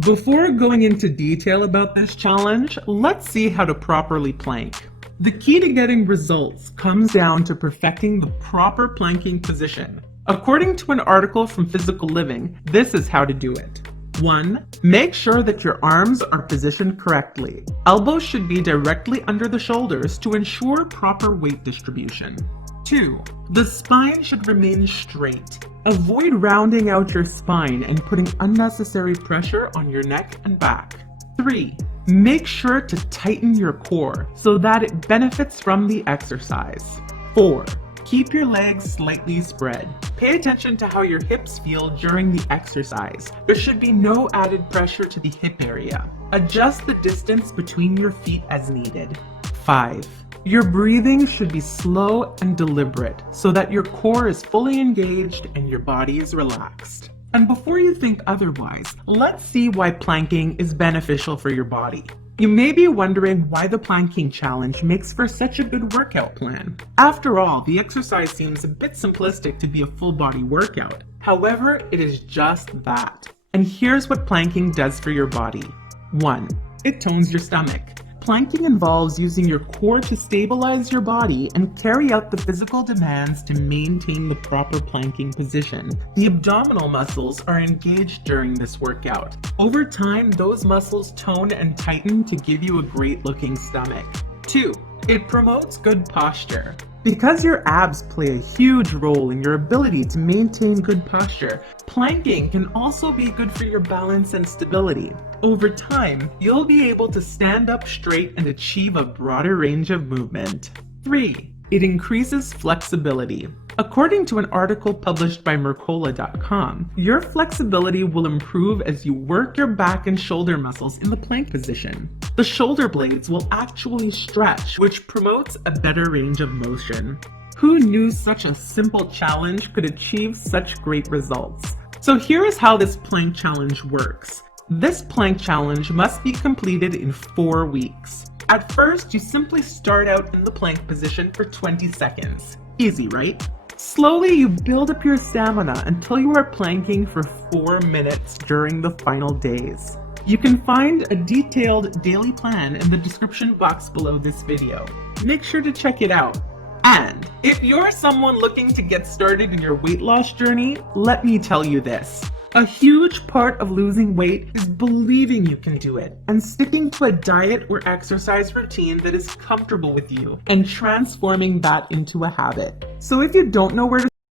Before going into detail about this challenge, let's see how to properly plank. The key to getting results comes down to perfecting the proper planking position. According to an article from Physical Living, this is how to do it. 1. Make sure that your arms are positioned correctly. Elbows should be directly under the shoulders to ensure proper weight distribution. 2. The spine should remain straight. Avoid rounding out your spine and putting unnecessary pressure on your neck and back. 3. Make sure to tighten your core so that it benefits from the exercise. 4. Keep your legs slightly spread. Pay attention to how your hips feel during the exercise. There should be no added pressure to the hip area. Adjust the distance between your feet as needed. 5. Your breathing should be slow and deliberate so that your core is fully engaged and your body is relaxed. And before you think otherwise, let's see why planking is beneficial for your body. You may be wondering why the planking challenge makes for such a good workout plan. After all, the exercise seems a bit simplistic to be a full body workout. However, it is just that. And here's what planking does for your body. 1. It tones your stomach. Planking involves using your core to stabilize your body and carry out the physical demands to maintain the proper planking position. The abdominal muscles are engaged during this workout. Over time, those muscles tone and tighten to give you a great-looking stomach. 2. It promotes good posture. Because your abs play a huge role in your ability to maintain good posture, planking can also be good for your balance and stability. Over time, you'll be able to stand up straight and achieve a broader range of movement. 3. It increases flexibility. According to an article published by Mercola.com, your flexibility will improve as you work your back and shoulder muscles in the plank position. The shoulder blades will actually stretch, which promotes a better range of motion. Who knew such a simple challenge could achieve such great results? So here is how this plank challenge works. This plank challenge must be completed in 4 weeks. At first, you simply start out in the plank position for 20 seconds. Easy, right? Slowly, you build up your stamina until you are planking for 4 minutes during the final days. You can find a detailed daily plan in the description box below this video. Make sure to check it out. And if you're someone looking to get started in your weight loss journey, let me tell you this. A huge part of losing weight is believing you can do it and sticking to a diet or exercise routine that is comfortable with you and transforming that into a habit. So if you don't know where to